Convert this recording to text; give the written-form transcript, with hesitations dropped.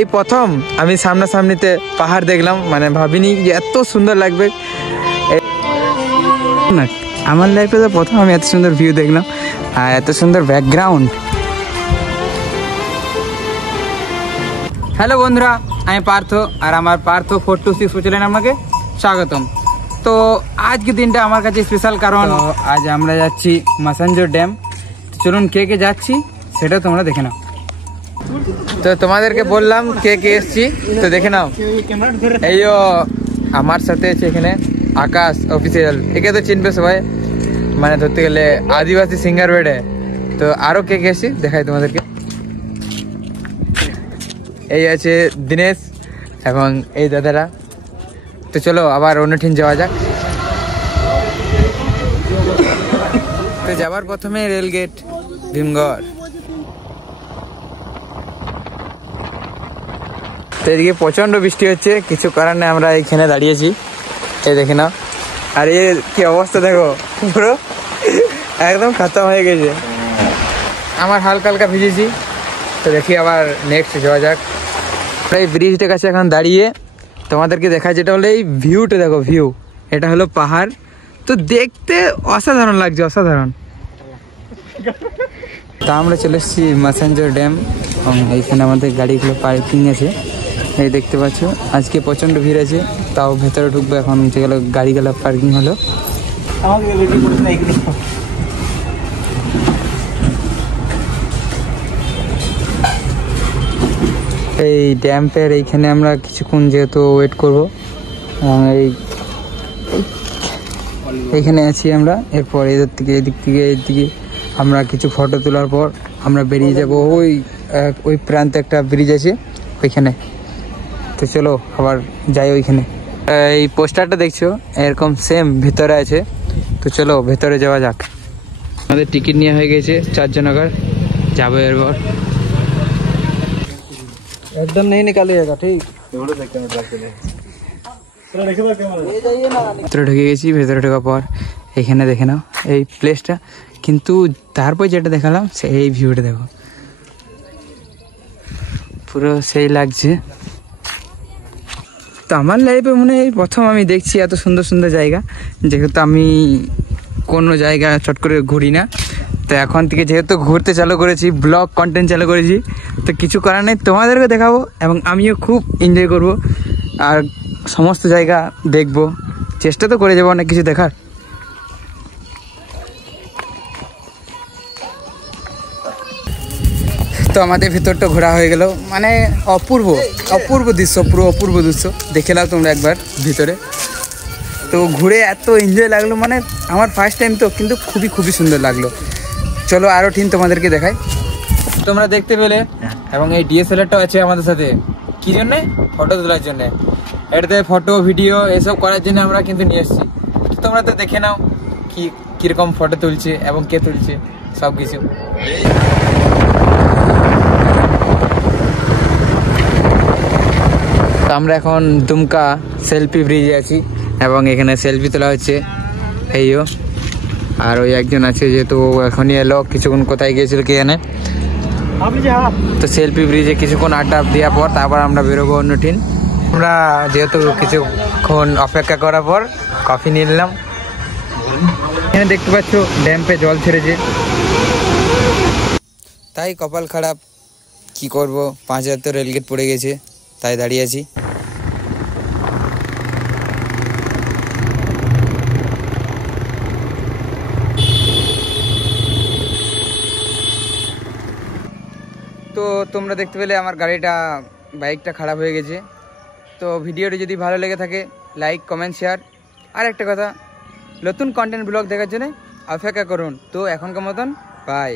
এই প্রথম আমি সামনাসামনিতে পাহাড় দেখলাম, মানে ভাবিনি যে এত সুন্দর লাগবে। না, আমার লাইফে তো প্রথম আমি এত সুন্দর ভিউ দেখলাম আর এত সুন্দর ব্যাকগ্রাউন্ড। হ্যালো বন্ধুরা, আমি পার্থ আর আমার পার্থ 426 চ্যানেলে আপনাকে স্বাগতম। তো আজকে দিনটা আমার কাছে স্পেশাল, কারণ আজ আমরা যাচ্ছি মাসাঞ্জোর ড্যাম। চলুন কে কে যাচ্ছি সেটা তোমরা দেখে নাও। তো তোমাদেরকে বললাম কে কে এসছি, তো দেখে নাও। এই আমার সাথে আছে এখানে আকাশ অফিসিয়াল, একে তো চিনবে সবাই, মানে ধরতে গেলে আদিবাসী সিঙ্গার বেডে। তো আরো কে কে এসছি দেখাই তোমাদেরকে। এই আছে দিনেশ এবং এই দাদারা। তো চলো আবার অন্যঠিন যাওয়া যাক। তো যাবার প্রথমে রেলগেট ভীমগড়। তো এদিকে প্রচন্ড বৃষ্টি হচ্ছে, কিছু করার নেই, আমরা এইখানে দাঁড়িয়েছি। এই দেখে নাও, আর এর কি অবস্থা দেখো, পুরো একদম খতম হয়ে গেছে। আমার হালকা হালকা ভিজেছি। তো দেখি আবার নেক্সট যাওয়া যাক। এই ব্রিজটার কাছে এখন দাঁড়িয়ে তোমাদেরকে দেখায়, যেটা হলো এই ভিউটা দেখো, ভিউ এটা হলো পাহাড়। তো দেখতে অসাধারণ লাগছে, অসাধারণ। তা আমরা চলে এসেছি মাসাঞ্জোর ড্যাম এবং এইখানে আমাদের গাড়িগুলো পার্কিং আছে। এই দেখতে পাচ্ছ, আজকে প্রচণ্ড ভিড় আছে, তাও ভেতরে ঢুকবো এখন। যেগুলো গাড়িগুলো পার্কিং হলো, এই ড্যাম্পের এইখানে আমরা কিছুক্ষণ যেহেতু ওয়েট করবো, এইখানে আছি আমরা। এরপর এদিক থেকে এদিকে আমরা কিছু ফটো তোলার পর আমরা বেরিয়ে যাব। ওই প্রান্তে একটা ব্রিজ আছে ওইখানে। তো চলো আবার যাই ওইখানে। এই পোস্টারটা দেখছো এরকম সেম ভেতরে আছে। তো চলো ভেতরে যাওয়া যাক। আমাদের টিকিট নেওয়া হয়ে গেছে 4 জনকার, যাবো এরপর। একদম नहीं निकालिएगा, ठीक। ভেতরে ঢুকে গেছি। ভেতরে ঢোকার পর এখানে দেখে নাও এই প্লেসটা, কিন্তু তারপর যেটা দেখালাম সেই ভিউটা দেখো, পুরো সেই লাগছে। তো আমার লাইফে মনে হয় প্রথম আমি দেখছি এত সুন্দর সুন্দর জায়গা, যেহেতু আমি কোনো জায়গা চট করে ঘুরি না। তো এখন থেকে যেহেতু ঘুরতে চালু করেছি, ব্লগ কন্টেন্ট চালু করেছি, তো কিছু করার নেই, তোমাদেরকে দেখাবো এবং আমিও খুব এনজয় করব আর সমস্ত জায়গা দেখব। চেষ্টা তো করে যাবো অনেক কিছু দেখার। তো আমাদের ভিতরটা ঘোরা হয়ে গেল, মানে অপূর্ব দৃশ্য, পুরো অপূর্ব দৃশ্য দেখে নাও তোমরা একবার ভিতরে। তো ঘুরে এত এনজয় লাগলো, মানে আমার ফার্স্ট টাইম তো, কিন্তু খুবই সুন্দর লাগলো। চলো আরও ঠিক তোমাদেরকে দেখাই। তোমরা দেখতে পেলে, এবং এই ডিএসএলআরটাও আছে আমাদের সাথে। কি জন্যে? ফটো তোলার জন্যে। এটাতে ফটো ভিডিও এসব করার জন্য আমরা কিন্তু নিয়ে এসেছি। তোমরা তো দেখে নাও কীরকম ফটো তুলছে এবং কে তুলছে সব কিছু। তো আমরা এখন দুমকা সেলফি ব্রিজে আছি এবং এখানে সেলফি তোলা হচ্ছে। এইও, আর ওই একজন আছে, যেহেতু এখনই এলো, কিছুক্ষণ কোথায় গিয়েছিল কে জানে। তো সেলফি ব্রিজে কিছুক্ষণ আড্ডা দেওয়ার পর তারপর আমরা বেরোবো অন্যঠিন। আমরা যেহেতু কিছুক্ষণ অপেক্ষা করার পর কফি নিয়ে নিলাম। এখানে দেখতে পাচ্ছ ড্যাম্পে জল ছেড়েছে, তাই কপাল খারাপ, কি করব, 5,000 তো রেলগেট পড়ে গেছে, তাই দাঁড়িয়ে আছি। তো তোমরা দেখতে পেলে আমার বাইকটা খারাপ হয়ে গেছে। তো ভিডিওটি যদি ভালো লেগে থাকে লাইক, কমেন্ট, শেয়ার। আর একটা কথা, নতুন কন্টেন্ট ব্লগ দেখার জন্য অপেক্ষা করুন। তো এখনকার মতন বাই।